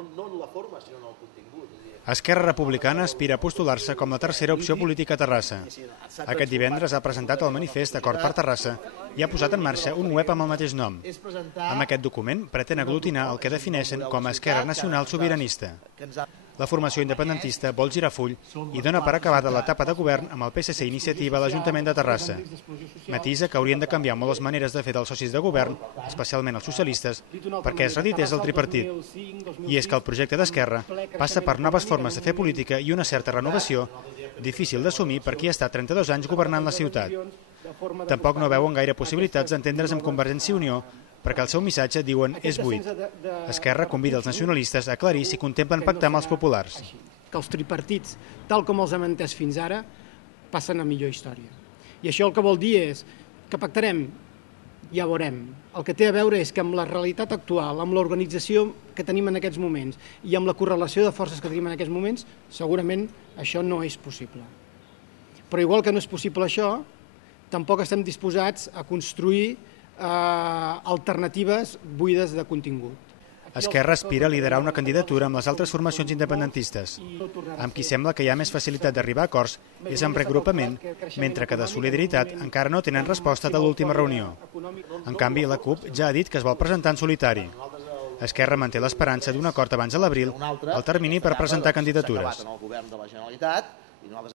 No en la forma, sinó en el contingut. Esquerra Republicana aspira a postular-se com la tercera opció política a Terrassa. Aquest divendres ha presentat el manifest Acord per Terrassa i ha posat en marxa un web amb el mateix nom. Amb aquest document pretén aglutinar el que defineixen com a Esquerra Nacional Sobiranista. La formació independentista vol girar full i dona per acabada l'etapa de govern amb el PSC Iniciativa a l'Ajuntament de Terrassa. Matisa que haurien de canviar molt les maneres de fer dels socis de govern, especialment els socialistes, perquè es redités el tripartit. I és que el projecte d'Esquerra passa per noves formes de fer política i una certa renovació, difícil d'assumir per qui ha estat 32 anys governant la ciutat. Tampoc no veuen gaire possibilitats d'entendre's amb Convergència i Unió, perquè el seu missatge, diuen, és buit. Esquerra convida els nacionalistes a aclarir si contemplen pactar amb els populars. Que els tripartits, tal com els hem entès fins ara, passen a millor història. I això el que vol dir és que pactarem, ja veurem. El que té a veure és que amb la realitat actual, amb l'organització que tenim en aquests moments i amb la correlació de forces que tenim en aquests moments, segurament això no és possible. Però igual que no és possible això, tampoc estem disposats a construir alternatives buides de contingut. Esquerra aspira a liderar una candidatura amb les altres formacions independentistes. Amb qui sembla que hi ha més facilitat d'arribar a acords és amb reagrupament, mentre que de Solidaritat encara no tenen resposta de l'última reunió. En canvi, la CUP ja ha dit que es vol presentar en solitari. Esquerra manté l'esperança d'un acord abans de l'abril, el termini per presentar candidatures.